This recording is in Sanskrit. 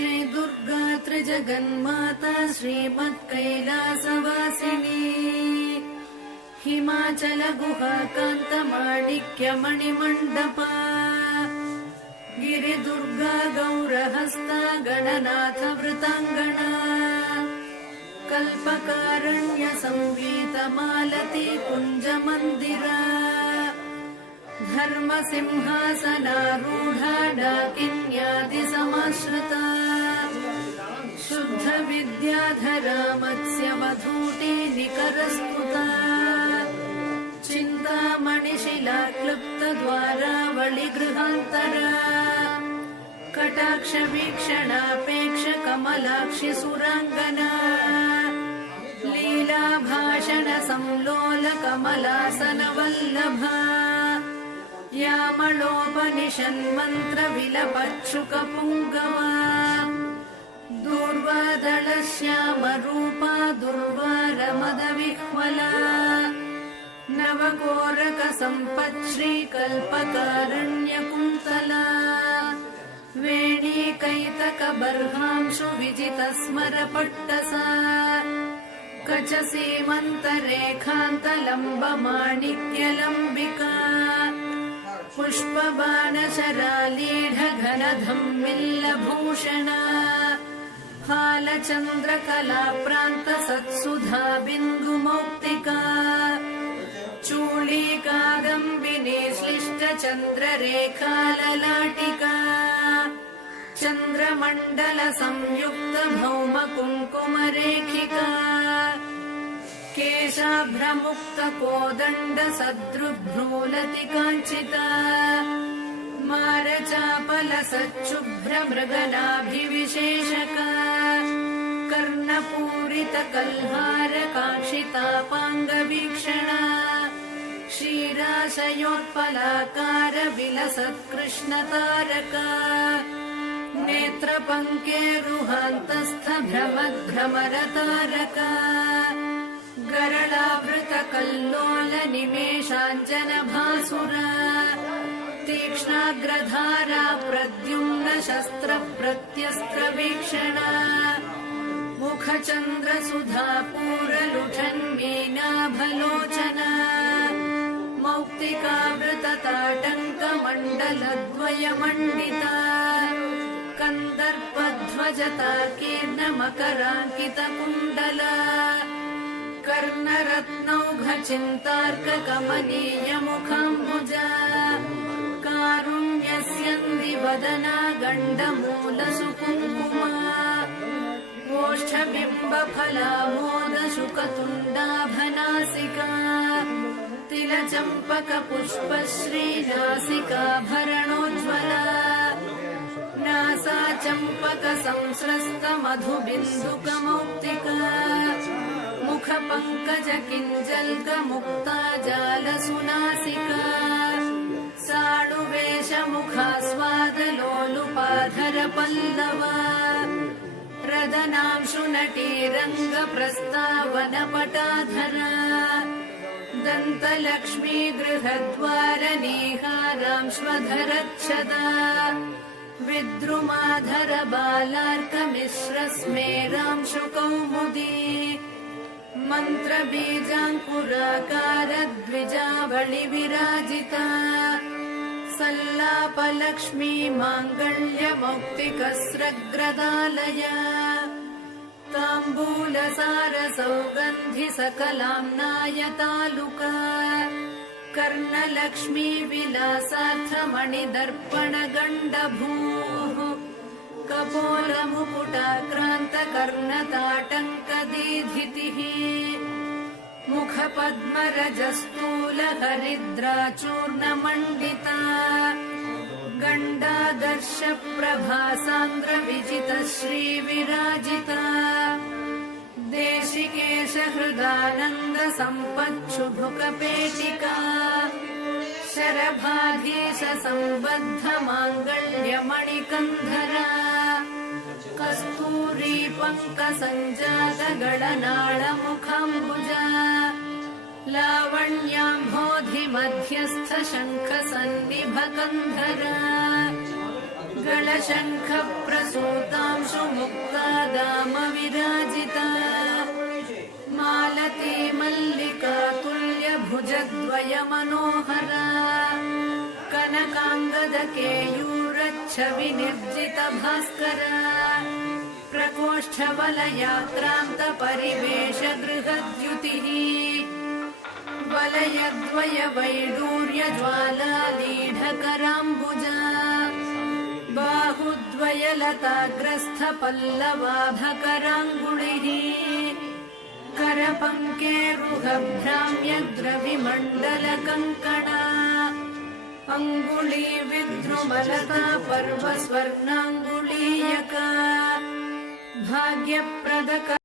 श्री दुर्गा त्रिजगन्माता श्रीमत्कैलासवासिनी हिमाचल गुहा कांत माणिक्य मणिमण्डपा गिरिदुर्गा गौरहस्ता गणनाथ वृतांगना कल्पकारण्य संवीत मालती कुंज मंदिरा धर्म सिंहासनारूढ़ा डाकिन्यादि समाश्रिता शुद्ध विद्याधरा मत्स्य मधुटी निकरस्तुता चिंतामणिशिला क्लुप्त द्वारावळि गृहांतरा कटाक्ष वीक्षणापेक्ष कमलाक्षि सुरांगना लीला भाषण संलोल कमलासन वल्लभा यामलोपनिषन्मन्त्र विलपच्छुक पुङ्गवा दूर्वादल श्याम रूपा दुर्वारमदविह्वला नवकोरक सम्पच्छ्री कल्पकारण्यकुन्तला वेणीकैतक बर्हांशु विजित स्मर पट्टसा कच सीमन्त रेखान्त लम्ब माणिक्यलम्बिका पुष्पबाणशरालीढ घनधम्मिल्लभूषणा फालचन्द्रकला प्रान्त सत्सुधा बिन्दुमौक्तिका चूळीकादम्बिनी श्लिष्ट चन्द्ररेखाललाटिका चन्द्रमण्डल संयुक्त भौम कुङ्कुमरेखिका केशाभ्रमुक्त कोदण्ड सदृभ्रूलति काञ्चिता मारचापल सच्छुभ्र मृगनाभिविशेषका कर्णपूरित कल्हार काङ्क्षितापाङ्गवीक्षणा क्षीराशयोत्पलाकार विलसत्कृष्णतारका नेत्रपङ्केरुहान्तस्थ भ्रमद्भ्रमरतारका गरलावृत कल्लोल निमेषाञ्जन भासुरा तीक्ष्णाग्रधारा प्रद्युम्न शस्त्र प्रत्यस्त्र वीक्षणा मुखचन्द्र सुधा पूरलुठन्मीनाभलोचना मौक्तिकावृत ताटङ्क मण्डलद्वय मण्डिता कन्दर्पध्वजता कीर्ण मकराङ्कित कुण्डला कर्णरत्नौघ चिन्तार्क कमनीय मुखाम्बुजा कारुण्यस्यन्दिवदना गण्डमूल सुकुङ्कुमा ओष्ठबिम्बफलामोद शुकतुण्डाभनासिका तिलचम्पक पुष्पश्रीनासिकाभरणोज्ज्वला नासा चम्पक संस्रस्त मधुबिन्दुकमौक्तिका मुखपङ्कज किञ्जल्क मुक्ता जालसुनासिका साडुवेश मुखास्वादलोलुपाधर पल्लवा रदनांशु नटीरङ्ग प्रस्तावन पटाधरा दन्तलक्ष्मी गृहद्वार नीहारांश्वधरच्छदा विद्रुमाधर बालार्क मिश्र स्मेरांशु कौमुदी मन्त्रबीजाङ्कुराकार द्विजावळि विराजिता सल्लापलक्ष्मी माङ्गल्य मौक्तिकस्रग्रदालया ताम्बूलसार सौगन्धि सकलाम्नायतालुका कर्णलक्ष्मी विलासार्थ मणिदर्पण गण्डभूः कपोल मुकुटाक्रान्त कर्णताटङ्कदीधितिः मुखपद्मरजस्थूल हरिद्राचूर्णमण्डिता गण्डादर्श प्रभासान्द्र विजित श्रीविराजिता देशिकेश हृदानन्द सम्पच्छुभुकपेटिका शरभाधीश सम्बद्ध माङ्गल्य मणिकन्धरा कस्तूरी पङ्क सञ्जात गणनाळ मुखाम्बुजा लावण्याम्भोधि मध्यस्थ शङ्ख सन्निभ कन्धरा गलशङ्खप्रसूतांशु मुक्तादामविराजिता मालती मल्लिका तुल्यभुजद्वयमनोहरा कनकाङ्गदकेयूरच्छविनिर्जितभास्करा प्रकोष्ठवलयाक्रान्तपरिवेशगृहद्युतिः वलयद्वयवैडूर्यज्वालालीढकराम्बुजा बाहुद्वयलताग्रस्थपल्लवाभकराङ्गुलिः करपङ्केरुहभ्राम्यग्रविमण्डलकङ्कणा अङ्गुलीविद्रुमलता पर्वस्वर्णाङ्गुलीयका भाग्यप्रदक